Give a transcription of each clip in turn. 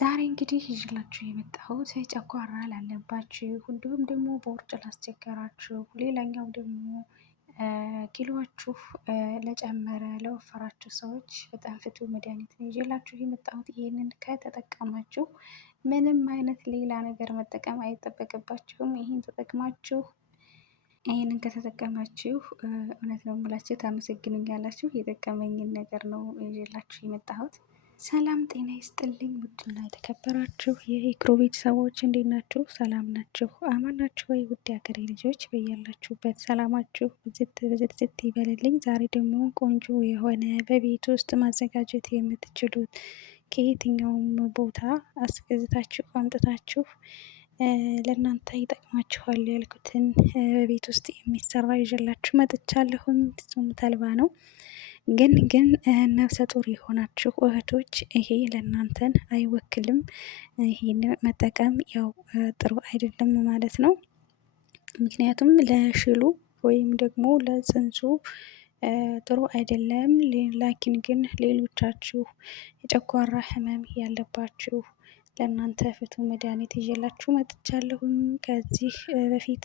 ዛሬ እንግዲህ ይዤላችሁ የመጣሁት ጨጓራ ላለባችሁ እንዲሁም ደግሞ በውርጭ ላስቸገራችሁ፣ ሌላኛው ደግሞ ኪሎዋችሁ ለጨመረ ለወፈራችሁ ሰዎች በጣም ፍቱን መድኃኒት ነው ይዤላችሁ የመጣሁት። ይህንን ከተጠቀማችሁ ምንም አይነት ሌላ ነገር መጠቀም አይጠበቅባችሁም። ይህንን ከተጠቀማችሁ እውነት ነው የምላችሁ ታመሰግኑኛላችሁ። የጠቀመኝን ነገር ነው ይዤላችሁ የመጣሁት። ሰላም ጤና ይስጥልኝ። ውድና የተከበራችሁ የኢክሮ ቤተሰቦች እንዴት ናችሁ? ሰላም ናችሁ? አማን ናችሁ ወይ? ውድ ሀገሬ ልጆች በያላችሁበት ሰላማችሁ ብዝት ይበልልኝ። ዛሬ ደግሞ ቆንጆ የሆነ በቤት ውስጥ ማዘጋጀት የምትችሉት ከየትኛውም ቦታ አስገዝታችሁ አምጥታችሁ ለእናንተ ይጠቅማችኋል ያልኩትን በቤት ውስጥ የሚሰራ ይዤላችሁ መጥቻለሁኝ። እሱም ተልባ ነው። ግን ነፍሰ ጡር የሆናችሁ እህቶች ይሄ ለእናንተን አይወክልም። ይሄን መጠቀም ያው ጥሩ አይደለም ማለት ነው። ምክንያቱም ለሽሉ ወይም ደግሞ ለጽንሱ ጥሩ አይደለም። ላኪን ግን ሌሎቻችሁ የጨጓራ ህመም ያለባችሁ ለእናንተ ፍቱን መድኃኒት ይዤላችሁ መጥቻለሁም። ከዚህ በፊት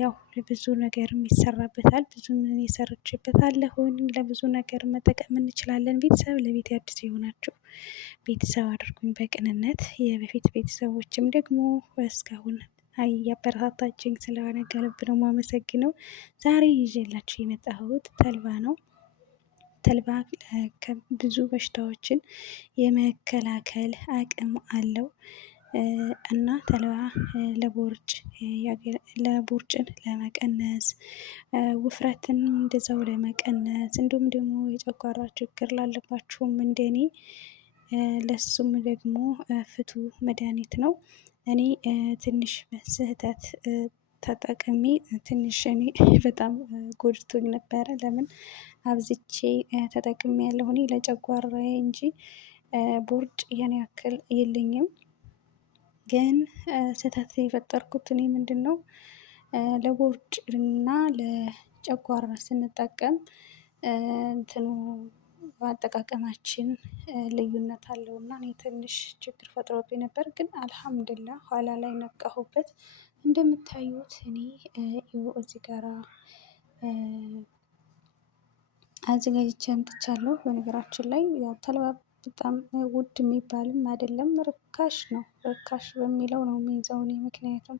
ያው ብዙ ነገርም ይሰራበታል፣ ብዙ ምን የሰርችበታለሁኝ። ለብዙ ነገር መጠቀም እንችላለን። ቤተሰብ ለቤት አዲስ የሆናችሁ ቤተሰብ አድርጉኝ በቅንነት። የበፊት ቤተሰቦችም ደግሞ እስካሁን እያበረታታችኝ ስለሆነ ከልብ ነው የማመሰግነው። ዛሬ ይዤላችሁ የመጣሁት ተልባ ነው። ተልባ ብዙ በሽታዎችን የመከላከል አቅም አለው እና ተልባ ለቦርጭን ለመቀነስ፣ ውፍረትን እንደዛው ለመቀነስ እንዲሁም ደግሞ የጨጓራ ችግር ላለባችሁም እንደኔ ለሱም ደግሞ ፍቱን መድኃኒት ነው። እኔ ትንሽ በስህተት ተጠቅሜ ትንሽ እኔ በጣም ጎድቶኝ ነበረ። ለምን አብዝቼ ተጠቅሜ ያለሁ እኔ ለጨጓራዬ እንጂ ቦርጭ ያን ያክል የለኝም። ግን ስህተት የፈጠርኩት እኔ ምንድን ነው ለቦርጭ እና ለጨጓራ ስንጠቀም እንትኑ በአጠቃቀማችን ልዩነት አለው እና እኔ ትንሽ ችግር ፈጥሮብኝ ነበር። ግን አልሐምዱሊላህ ኋላ ላይ ነቃሁበት። እንደምታዩት እኔ እዚህ ጋራ አዘጋጅቼ አምጥቻለሁ። በነገራችን ላይ ያው ተልባ በጣም ውድ የሚባልም አይደለም፣ ርካሽ ነው። ርካሽ በሚለው ነው የሚይዘው እኔ። ምክንያቱም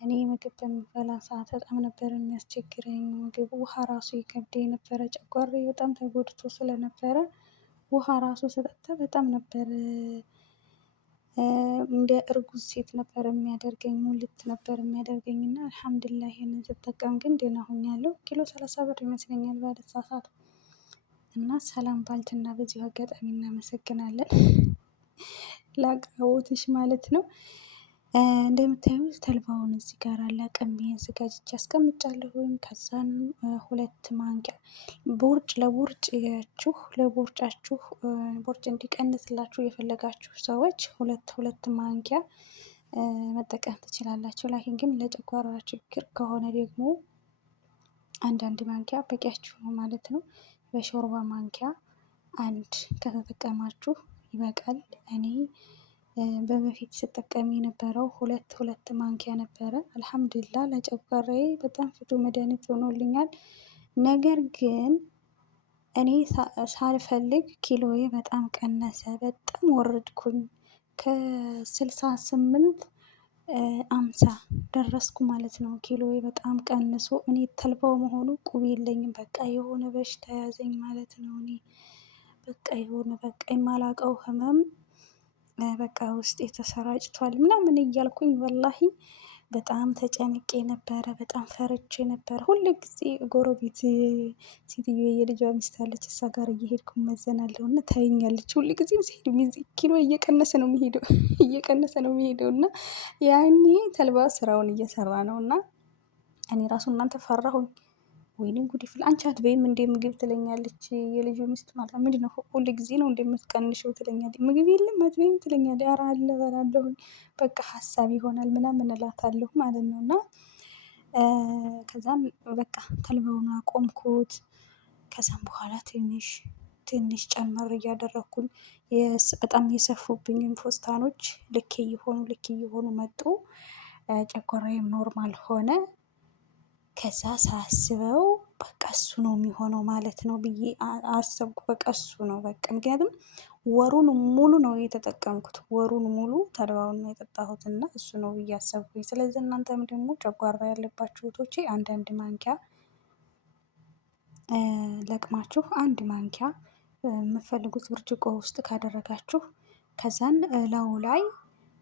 እኔ ምግብ በምበላ ሰዓት በጣም ነበር የሚያስቸግረኝ። ምግብ ውሃ ራሱ ይከብደኝ ነበረ። ጨጓራዬ በጣም ተጎድቶ ስለነበረ ውሃ ራሱ ስጠጣ በጣም ነበር እንደ እርጉዝ ሴት ነበር የሚያደርገኝ፣ ሙልት ነበር የሚያደርገኝ እና አልሐምዱሊላህ ይሄንን ስጠቀም ግን ደህና ሆኛለሁ። ኪሎ 30 ብር ይመስለኛል ባልሳሳት። እና ሰላም ባልትና በዚሁ አጋጣሚ እናመሰግናለን ለአቅርቦትሽ ማለት ነው። እንደምታዩት ተልባውን እዚህ ጋር ለቅሜ አዘጋጅቼ አስቀምጫለሁኝ። ከዛን 2 ማንኪያ ለቦርጫችሁ ቦርጭ እንዲቀንስላችሁ የፈለጋችሁ ሰዎች 2 ማንኪያ መጠቀም ትችላላችሁ። ላኪን ግን ለጨጓራ ችግር ከሆነ ደግሞ 1 ማንኪያ በቂያችሁ ነው ማለት ነው። በሾርባ ማንኪያ 1 ከተጠቀማችሁ ይበቃል። እኔ በፊት ስጠቀም የነበረው 2 ማንኪያ ነበረ። አልሐምዱሊላህ ለጨጓራዬ በጣም ፍቱን መድኃኒት ሆኖልኛል። ነገር ግን እኔ ሳልፈልግ ኪሎዬ በጣም ቀነሰ፣ በጣም ወረድኩኝ። ከ68 50 ደረስኩ ማለት ነው። ኪሎዬ በጣም ቀንሶ እኔ ተልባው መሆኑ ቁብ የለኝም። በቃ የሆነ በሽታ ያዘኝ ማለት ነው። እኔ በቃ የሆነ በቃ የማላውቀው ህመም በቃ ውስጤ ተሰራጭቷል ምናምን እያልኩኝ ወላሂ በጣም ተጨንቄ ነበረ። በጣም ፈርቼ ነበረ። ሁሉ ጊዜ ጎረቤት ሴትዮ የልጇ ሚስት አለች፣ እሷ ጋር እየሄድኩ መዘናለሁ እና ታየኛለች። ሁሉ ጊዜ ሲሄድ ኪሎ እየቀነሰ ነው የሚሄደው እየቀነሰ ነው የሚሄደው እና ያኔ ተልባ ስራውን እየሰራ ነው እና እኔ ራሱ እናንተ ፈራሁኝ። ወይኔ ጉድ ይፍላ፣ አንቺ አትበይም እንደ ምግብ ትለኛለች የልጁ ሚስት ማለት ነው። ምንድነው ሁሉ ጊዜ ነው እንደምትቀንሽው ትለኛለች። ምግብ የለም አትበይም ትለኛለች። ኧረ አለ እበላለሁኝ፣ በቃ ሀሳብ ይሆናል ምናምን እላታለሁ ማለት ነው። እና ከዛም በቃ ተልባውን አቆምኩት። ከዛም በኋላ ትንሽ ትንሽ ጨመር እያደረግኩኝ በጣም የሰፉብኝም ፎስታኖች ልክ እየሆኑ መጡ። ጨጓራዬም ኖርማል ሆነ። ከዛ ሳስበው በቃ እሱ ነው የሚሆነው ማለት ነው ብዬ አሰብኩ። በቃ እሱ ነው በቃ። ምክንያቱም ወሩን ሙሉ ነው የተጠቀምኩት። ወሩን ሙሉ ተልባውን ነው የጠጣሁት እና እሱ ነው ብዬ አሰብኩኝ። ስለዚህ እናንተም ደግሞ ጨጓራ ያለባችሁ እህቶቼ አንዳንድ ማንኪያ ለቅማችሁ አንድ ማንኪያ የምትፈልጉት ብርጭቆ ውስጥ ካደረጋችሁ ከዛን ላዩ ላይ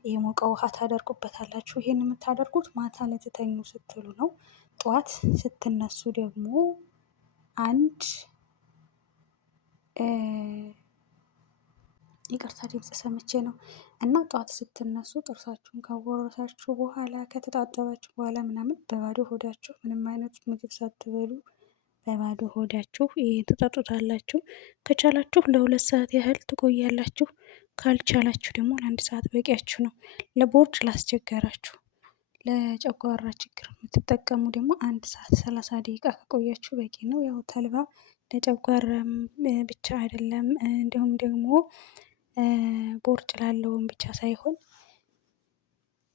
የሞቀ ውሃ ታደርጉበታላችሁ። ይሄን የምታደርጉት ማታ ልትተኙ ስትሉ ነው። ጠዋት ስትነሱ ደግሞ አንድ ይቅርታ ድምፅ ሰምቼ ነው። እና ጠዋት ስትነሱ ጥርሳችሁን ካቦረሳችሁ በኋላ ከተጣጠባችሁ በኋላ ምናምን በባዶ ሆዳችሁ ምንም አይነት ምግብ ሳትበሉ በባዶ ሆዳችሁ ይሄን ትጠጡታላችሁ። ከቻላችሁ ለሁለት ሰዓት ያህል ትቆያላችሁ። ካልቻላችሁ ደግሞ ለአንድ ሰዓት በቂያችሁ ነው። ለቦርጭ ላስቸገራችሁ፣ ለጨጓራ ችግር የምትጠቀሙ ደግሞ አንድ ሰዓት 30 ደቂቃ ከቆያችሁ በቂ ነው። ያው ተልባ ለጨጓራም ብቻ አይደለም እንዲሁም ደግሞ ቦርጭ ላለውም ብቻ ሳይሆን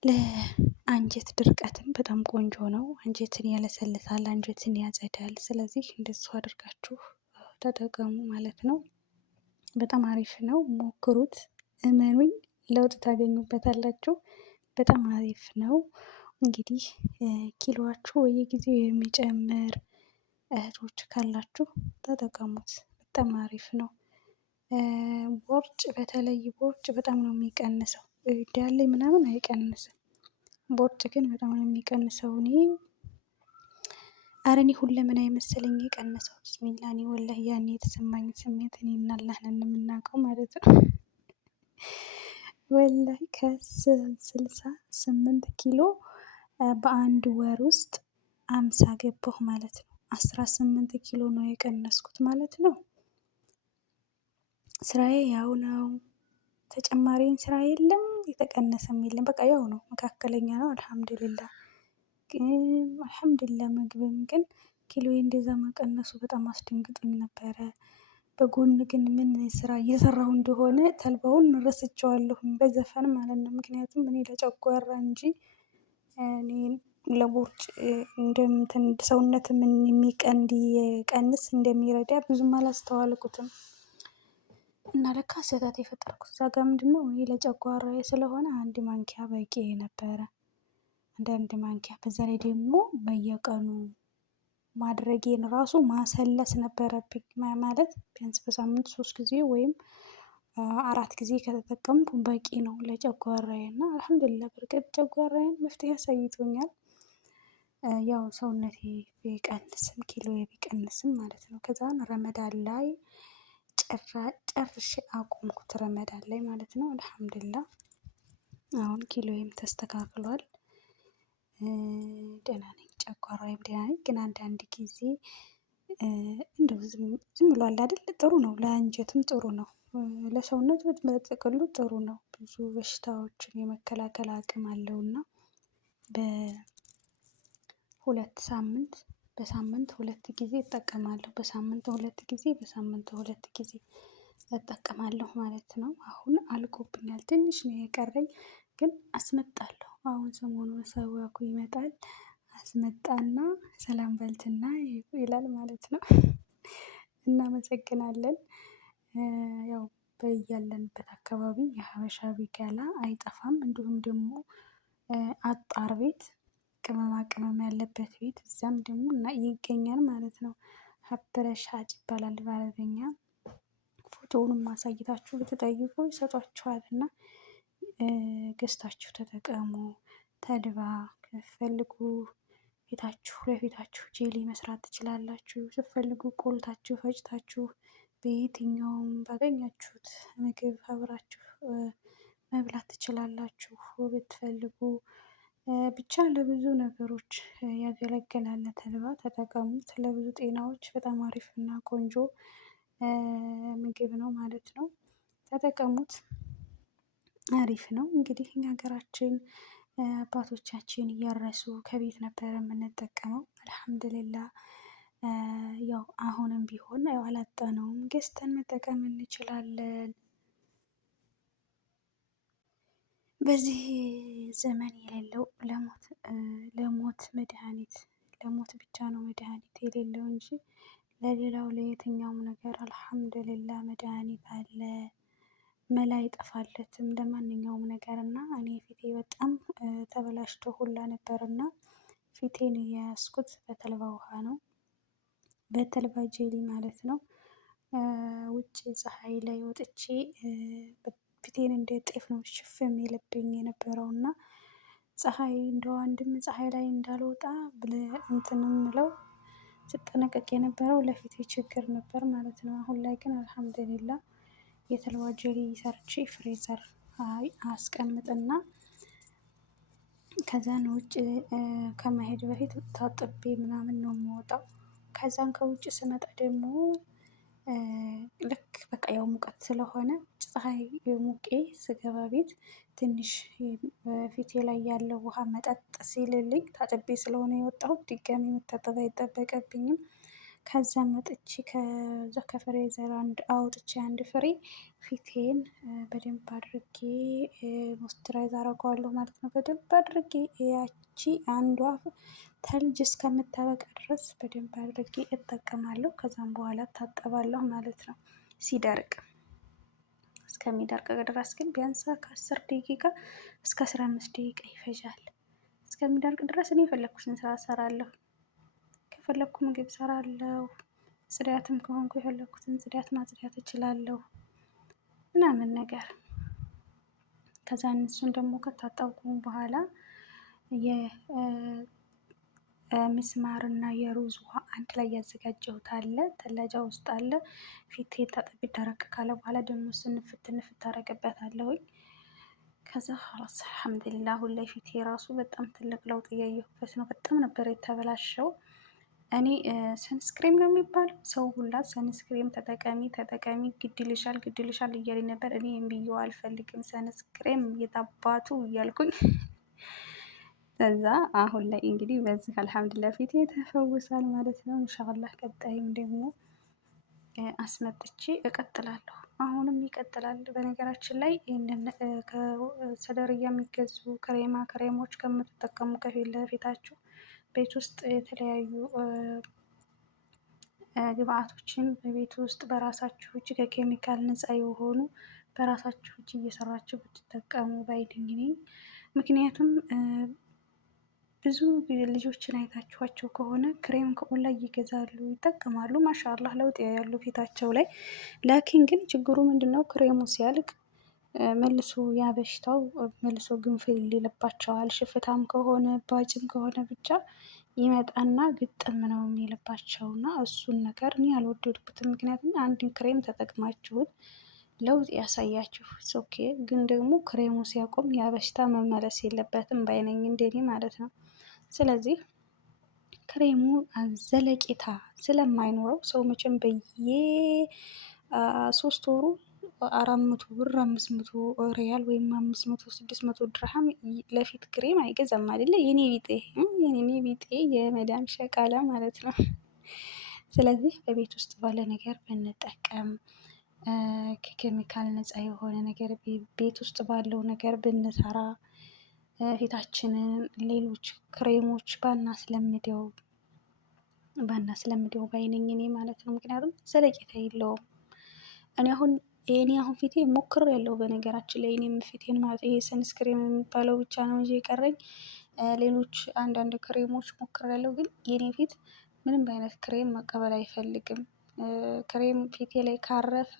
ለአንጀት ድርቀትም በጣም ቆንጆ ነው። አንጀትን ያለሰልሳል፣ አንጀትን ያጸዳል። ስለዚህ እንደሱ አድርጋችሁ ተጠቀሙ ማለት ነው። በጣም አሪፍ ነው፣ ሞክሩት፣ እመኑኝ ለውጥ ታገኙበታላችሁ። በጣም አሪፍ ነው። እንግዲህ ኪሎዋችሁ በየጊዜው የሚጨምር እህቶች ካላችሁ ተጠቀሙት። በጣም አሪፍ ነው። ቦርጭ በተለይ ቦርጭ በጣም ነው የሚቀንሰው። ዳሌ ምናምን አይቀንስም። ቦርጭ ግን በጣም ነው የሚቀንሰው። እኔ ሁለምን አይመሰለኝ የቀነሰው ቢስሚላ። እኔ ወላሂ ያኔ የተሰማኝ ስሜት እኔና አላህ ነን የምናውቀው ማለት ነው። ወላሂ ከ68 ኪሎ በአንድ ወር ውስጥ 50 ገባሁ ማለት ነው። 18 ኪሎ ነው የቀነስኩት ማለት ነው። ስራዬ ያው ነው። ተጨማሪም ስራ የለም፣ የተቀነሰም የለም። በቃ ያው ነው፣ መካከለኛ ነው። አልሐምዱሊላህ ግን አልሐምዱሊላህ ምግብም ግን ኪሎዬ እንደዛ መቀነሱ በጣም አስደንግጦኝ ነበረ። በጎን ግን ምን ስራ እየሰራሁ እንደሆነ ተልባውን ረስቸዋለሁኝ በዘፈን ማለት ነው። ምክንያቱም እኔ ለጨጓራ እንጂ እኔ ለቦርጭ እንደምትን ሰውነት ምን እንዲቀንስ እንደሚረዳ ብዙም አላስተዋልኩትም። እና ለካ ስህተት የፈጠርኩት እዛ ጋር ምንድነው እኔ ለጨጓራዬ ስለሆነ አንድ ማንኪያ በቂ ነበረ። አንድ ማንኪያ። በዛ ላይ ደግሞ በየቀኑ ማድረጌን ራሱ ማሰለስ ነበረብኝ። ማለት ቢያንስ በሳምንት 3 ጊዜ ወይም 4 ጊዜ ከተጠቀምኩ በቂ ነው ለጨጓራዬ። እና አልሐምዱሊላህ በርግጥ ጨጓራዬን መፍትሄ አሳይቶኛል። ያው ሰውነቴ ቢቀንስም ኪሎዬ ቢቀንስም ማለት ነው። ከዛን ረመዳን ላይ ጨርሼ አቆምኩት፣ ረመዳን ላይ ማለት ነው። አልሐምዱሊላህ አሁን ኪሎዬም ተስተካክሏል። ደህና ነኝ፣ ጨጓራዬም ደህና ነኝ። ግን አንዳንድ ጊዜ እንደው ዝም ብሏል አይደል? ጥሩ ነው፣ ለአንጀትም ጥሩ ነው፣ ለሰውነት በጥቅሉ ጥሩ ነው። ብዙ በሽታዎችን የመከላከል አቅም አለውና በሳምንት 2 ጊዜ እጠቀማለሁ። በሳምንት 2 ጊዜ እጠቀማለሁ ማለት ነው። አሁን አልቆብኛል፣ ትንሽ ነው የቀረኝ፣ ግን አስመጣለሁ። አሁን ሰሞኑን ሰዋኩ ይመጣል፣ አስመጣና ሰላም በልትና ይላል ማለት ነው። እናመሰግናለን። ያው በያለንበት አካባቢ የሀበሻ ቢቀላ አይጠፋም። እንዲሁም ደግሞ አጣር ቤት፣ ቅመማ ቅመም ያለበት ቤት እዛም ደግሞ ይገኛል ማለት ነው። ሀበረሻጭ ይባላል በአረበኛ። ፎቶውንም ማሳየታችሁ ብትጠይቁ ይሰጧችኋል። እና ገዝታችሁ ተጠቀሙ። ተልባ ስትፈልጉ ለፊታችሁ ጄሊ መስራት ትችላላችሁ። ስትፈልጉ ቆልታችሁ ፈጭታችሁ በየትኛውም ባገኛችሁት ምግብ አብራችሁ መብላት ትችላላችሁ ብትፈልጉ። ብቻ ለብዙ ነገሮች ያገለግላል። ተልባ ተጠቀሙት። ለብዙ ጤናዎች በጣም አሪፍ እና ቆንጆ ምግብ ነው ማለት ነው። ተጠቀሙት፣ አሪፍ ነው። እንግዲህ እኛ ሀገራችን አባቶቻችን እያረሱ ከቤት ነበረ የምንጠቀመው። አልሐምዱሊላህ ያው አሁንም ቢሆን ያው አላጣነውም፣ ገዝተን መጠቀም እንችላለን። በዚህ ዘመን የሌለው ለሞት መድኃኒት ለሞት ብቻ ነው መድኃኒት የሌለው እንጂ ለሌላው ለየትኛውም ነገር አልሐምዱሊላህ መድኃኒት አለ። መላ አይጠፋለትም ለማንኛውም ነገር እና እኔ ፊቴ በጣም ተበላሽቶ ሁላ ነበር እና ፊቴን የያዝኩት በተልባ ውሃ ነው፣ በተልባ ጄሊ ማለት ነው። ውጭ ፀሐይ ላይ ወጥቼ ፊቴን እንደ ጤፍ ነው ሽፍ የሚልብኝ የነበረው እና ፀሐይ እንደው አንድም ፀሐይ ላይ እንዳልወጣ ብለ እንትን ምለው ስጠነቀቅ የነበረው ለፊቴ ችግር ነበር ማለት ነው። አሁን ላይ ግን አልሐምዱሊላ የተልባ ጄሊ ሰርቼ ፍሬዘር አስቀምጥና ከዛን ውጭ ከመሄድ በፊት ታጥቤ ምናምን ነው የምወጣው። ከዛን ከውጭ ስመጣ ደግሞ ልክ በቃ ያው ሙቀት ስለሆነ ፀሐይ ሙቄ ስገባ ቤት ትንሽ ፊቴ ላይ ያለው ውሃ መጠጥ ሲልልኝ ታጥቤ ስለሆነ የወጣሁት ድጋሚ መታጠብ አይጠበቅብኝም። ከዛ መጥቼ ከዛ ከፍሬዘር አውጥቼ አንድ ፍሬ ፊቴን በደንብ አድርጌ ሞይስቸራይዝ አደርገዋለሁ ማለት ነው። በደንብ አድርጌ ያቺ አንዷ ተልጅ እስከምታበቃ ድረስ በደንብ አድርጌ እጠቀማለሁ። ከዛም በኋላ እታጠባለሁ ማለት ነው። ሲደርቅ እስከሚደርቅ ድረስ ግን ቢያንስ ከ10 ደቂቃ እስከ 15 ደቂቃ ይፈጃል። እስከሚደርቅ ድረስ እኔ የፈለኩትን ስራ እሰራለሁ። ከፈለኩ ምግብ እሰራለሁ፣ ጽዳትም ከሆንኩ የፈለኩትን ጽዳት ማጽዳት እችላለሁ ምናምን ነገር። ከዛ እሱን ደግሞ ከታጠብኩ በኋላ የሚስማር እና የሩዝ ውሃ አንድ ላይ ያዘጋጀሁት አለ፣ ተላጃ ውስጥ አለ። ፊቴን ታጥቤ ደረቅ ካለ በኋላ ደግሞ እሱን ንፍት ንፍት አደርግበታለሁኝ። ከዛ ኸላስ አልሐምዱሊላህ አሁን ላይ ፊቴ ራሱ በጣም ትልቅ ለውጥ እያየሁበት ነው። በጣም ነበር የተበላሸው። እኔ ሰንስክሪም ነው የሚባለው ሰው ሁላ ሰንስክሪም ተጠቀሚ ተጠቀሚ ግድልሻል ግድልሻል እያለኝ ነበር። እኔ ብዬው አልፈልግም ሰንስክሪም እየታባቱ እያልኩኝ ከዛ አሁን ላይ እንግዲህ በዚህ አልሐምዱሊላህ ፊቴ ተፈውሷል ማለት ነው። ኢንሻአላህ ቀጣይም ደግሞ አስመጥቼ እቀጥላለሁ። አሁንም ይቀጥላል። በነገራችን ላይ ይህንን ከሰደርያ የሚገዙ ክሬሞች ከምትጠቀሙ ከፊት ለፊታችሁ ቤት ውስጥ የተለያዩ ግብአቶችን በቤት ውስጥ በራሳችሁ እጅ ከኬሚካል ነፃ የሆኑ በራሳችሁ እጅ እየሰራችሁ ብትጠቀሙ ባይነኝ ነኝ። ምክንያቱም ብዙ ልጆችን አይታችኋቸው ከሆነ ክሬም ከኦንላይን ይገዛሉ፣ ይጠቀማሉ፣ ማሻአላህ ለውጥ ያሉ ፊታቸው ላይ። ላኪን ግን ችግሩ ምንድነው? ክሬሙ ሲያልቅ መልሶ ያ በሽታው መልሶ ግንፍል ይልባቸዋል። ሽፍታም ከሆነ ባጭም ከሆነ ብቻ ይመጣና ግጥም ነው የሚልባቸው እና እሱን ነገር እኔ አልወደድኩትም። ምክንያቱም አንድን ክሬም ተጠቅማችሁት ለውጥ ያሳያችሁ ኦኬ፣ ግን ደግሞ ክሬሙ ሲያቆም ያ በሽታ መመለስ የለበትም ባይነኝ እንደኔ ማለት ነው። ስለዚህ ክሬሙ ዘለቄታ ስለማይኖረው ሰው መቼም በየ3 ወሩ 400 ብር 500 ሪያል ወይም 500 600 ድርሃም ለፊት ክሬም አይገዛም አይደለ? የኔ ቢጤ የመዳም ሸቃላ ማለት ነው። ስለዚህ በቤት ውስጥ ባለ ነገር ብንጠቀም ከኬሚካል ነፃ የሆነ ነገር ቤት ውስጥ ባለው ነገር ብንሰራ ፊታችንን ሌሎች ክሬሞች ባናስለምደው ባይነኝ እኔ ማለት ነው። ምክንያቱም ዘለቄታ የለውም። እኔ አሁን ፊቴ ሞክር ያለው በነገራችን ላይ እኔም ፊቴን ማለት ይሄ ሰንስክሪም የሚባለው ብቻ ነው እንጂ የቀረኝ ሌሎች አንዳንድ ክሬሞች ሞክር ያለው፣ ግን የኔ ፊት ምንም አይነት ክሬም መቀበል አይፈልግም። ክሬም ፊቴ ላይ ካረፈ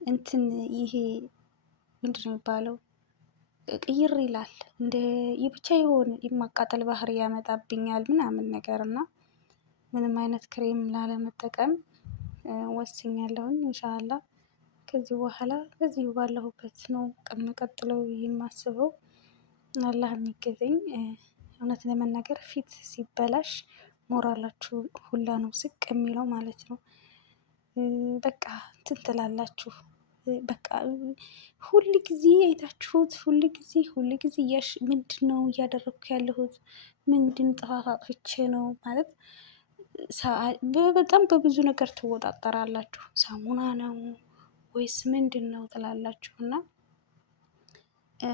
እንትን ይሄ ምንድን ነው የሚባለው ቅይር ይላል። እንደ ብቻ የሆነ የማቃጠል ባህሪ ያመጣብኛል ምናምን ነገር እና ምንም አይነት ክሬም ላለመጠቀም ወስኛለሁኝ። ኢንሻአላህ ከዚህ በኋላ በዚሁ ባለሁበት ነው የምቀጥለው የማስበው። አላህ የሚገዘኝ። እውነት ለመናገር ፊት ሲበላሽ ሞራላችሁ ሁላ ነው ዝቅ የሚለው ማለት ነው። በቃ እንትን ትላላችሁ። በቃ ሁል ጊዜ አይታችሁት ሁል ጊዜ ምንድን ነው እያደረግኩ ያለሁት? ምንድን ጥፋት አጥፍቼ ነው ማለት በጣም በብዙ ነገር ትወጣጠራላችሁ። ሳሙና ነው ወይስ ምንድን ነው ትላላችሁ እና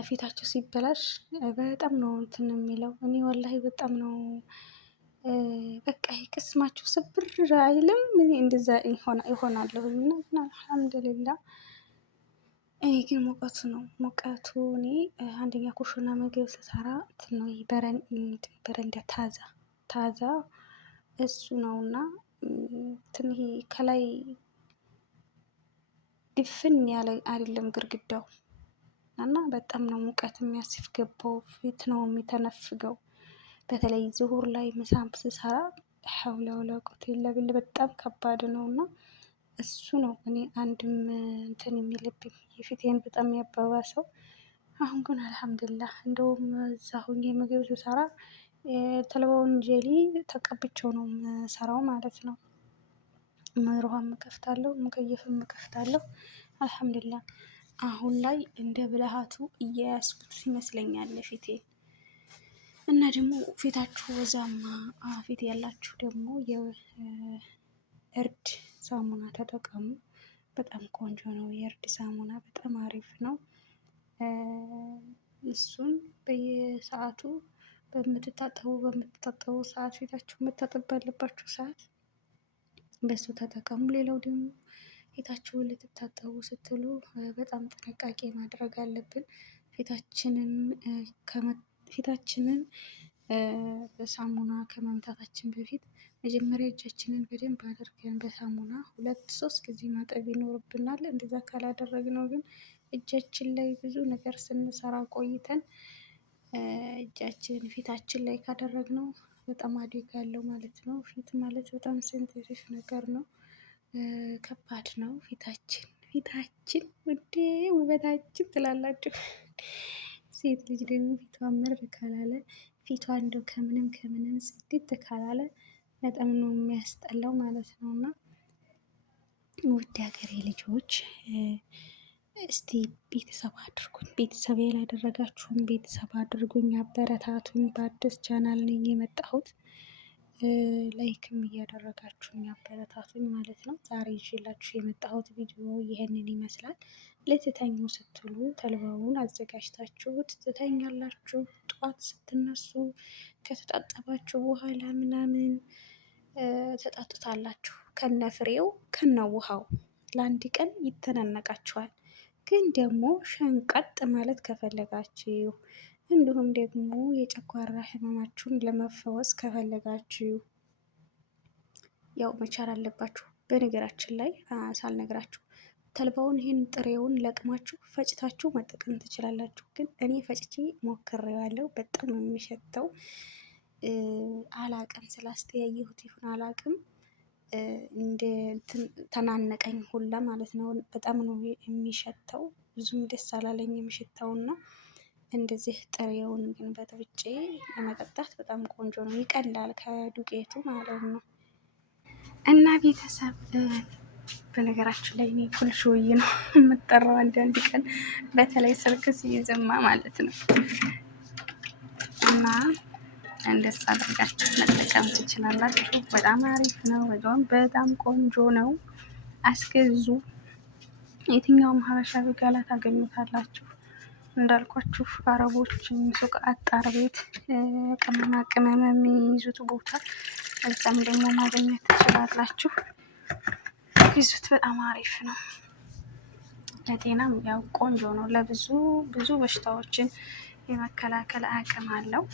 ፊታቸው ሲበላሽ በጣም ነው እንትን የሚለው። እኔ ወላሂ በጣም ነው በቃ ቅስማቸው ስብር አይልም? እኔ እንደዛ ይሆናለሁ እና ግን አልሐምዱሊላ። እኔ ግን ሙቀቱ ነው ሙቀቱ። እኔ አንደኛ ኩሽና ምግብ ስሰራ እንትን ነው በረንዳ ታዛ እሱ ነው እና ትንሽ ከላይ ድፍን ያለ አይደለም ግርግዳው እና በጣም ነው ሙቀት የሚያስገባው። ፊት ነው የሚተነፍገው። በተለይ ዙሁር ላይ ምሳም ስሰራ ሐውለ ወላ ቁወተ ኢላ ቢላህ በጣም ከባድ ነው እና እሱ ነው እኔ አንድም እንትን የሚልብኝ የፊቴን በጣም ያባባሰው። አሁን ግን አልሐምዱሊላህ እንደውም እዛ ሁኜ ምግብ ስሰራ ተልባውን ጄሊ ተቀብቼው ነው የምሰራው ማለት ነው። መሮሃም እከፍታለሁ ሙከየፍም እከፍታለሁ። አልሐምዱሊላህ አሁን ላይ እንደ ብልሃቱ እየያዝኩት ይመስለኛል ፊቴ። እና ደግሞ ፊታችሁ ወዛማ ፊት ያላችሁ ደግሞ የእርድ ሳሙና ተጠቀሙ። በጣም ቆንጆ ነው የእርድ ሳሙና በጣም አሪፍ ነው። እሱን በየሰዓቱ በምትታጠቡ ሰዓት ፊታችሁ መታጠብ ባለባችሁ ሰዓት በሱ ተጠቀሙ። ሌላው ደግሞ ፊታችሁን ልትታጠቡ ስትሉ በጣም ጥንቃቄ ማድረግ አለብን። ፊታችንን በሳሙና ከመምታታችን በፊት መጀመሪያ እጃችንን በደንብ አድርገን በሳሙና 2-3 ጊዜ ማጠብ ይኖርብናል። እንደዛ ካላደረግነው ግን እጃችን ላይ ብዙ ነገር ስንሰራ ቆይተን እጃችን ፊታችን ላይ ካደረግነው በጣም አደጋ አለው ማለት ነው። ፊት ማለት በጣም ሴንሲቲቭ ነገር ነው። ከባድ ነው። ፊታችን ውዴ ውበታችን ትላላችሁ። ሴት ልጅ ደግሞ ፊቷ ምር ካላለ ፊቷ እንደው ከምንም ጽድት ካላለ በጣም ነው የሚያስጠላው ማለት ነው። እና ውድ ሀገሬ ልጆች እስቲ ቤተሰብ አድርጉኝ። ቤተሰብ ያላደረጋችሁም ቤተሰብ አድርጉኝ፣ አበረታቱኝ። በአዲስ ቻናል ነኝ የመጣሁት። ላይክም እያደረጋችሁኝ አበረታቱኝ ማለት ነው። ዛሬ ይዤላችሁ የመጣሁት ቪዲዮ ይህንን ይመስላል። ልትተኙ ስትሉ ተልባውን አዘጋጅታችሁ ትተኛላችሁ። ጠዋት ስትነሱ ከተጣጠባችሁ በኋላ ምናምን ተጣጡታላችሁ ከነ ፍሬው ከነ ውሃው ለአንድ ቀን ይተናነቃችኋል። ግን ደግሞ ሸንቀጥ ማለት ከፈለጋችሁ እንዲሁም ደግሞ የጨጓራ ህመማችሁን ለመፈወስ ከፈለጋችሁ ያው መቻል አለባችሁ። በነገራችን ላይ ሳልነግራችሁ ተልባውን ይህን ጥሬውን ለቅማችሁ ፈጭታችሁ መጠቀም ትችላላችሁ። ግን እኔ ፈጭቼ ሞክሬዋለሁ። በጣም ነው የሚሸተው። አላቅም ስላስተያየሁት ይሁን አላቅም እንደ ተናነቀኝ ሁላ ማለት ነው። በጣም ነው የሚሸተው። ብዙም ደስ አላለኝም ሽታውና እንደዚህ ጥሬውን ግን በጥብጬ ለመጠጣት በጣም ቆንጆ ነው። ይቀላል ከዱቄቱ ማለት ነው። እና ቤተሰብ በነገራችን ላይ እኔ ኩልሾይ ነው የምጠራው አንዳንድ ቀን በተለይ ስልክ ሲይዝማ ማለት ነው። እና እንደዛ አድርጋችሁ መጠቀም ትችላላችሁ። በጣም አሪፍ ነው። በጣም ቆንጆ ነው። አስገዙ። የትኛውም ሀበሻ በጋላ ታገኙታላችሁ። እንዳልኳችሁ አረቦች ሱቅ አጣር ቤት ቅመማ ቅመም የሚይዙት ቦታ እዛም ደግሞ ማግኘት ትችላላችሁ። ግዙት። በጣም አሪፍ ነው። ለጤናም ያው ቆንጆ ነው። ብዙ በሽታዎችን የመከላከል አቅም አለው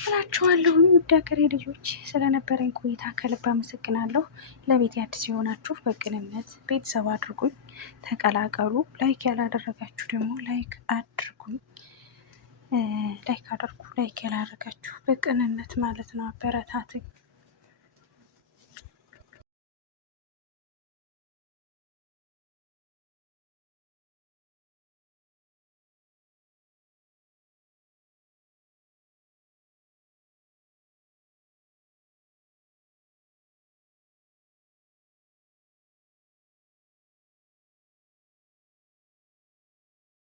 እላችኋለሁ። ውድ ሀገሬ ልጆች ስለነበረኝ ቆይታ ከልብ አመሰግናለሁ። ለቤት አዲስ የሆናችሁ በቅንነት ቤተሰብ አድርጉኝ፣ ተቀላቀሉ። ላይክ ያላደረጋችሁ ደግሞ ላይክ አድርጉኝ። ላይክ አድርጉ። ላይክ ያላደረጋችሁ በቅንነት ማለት ነው አበረታቱኝ።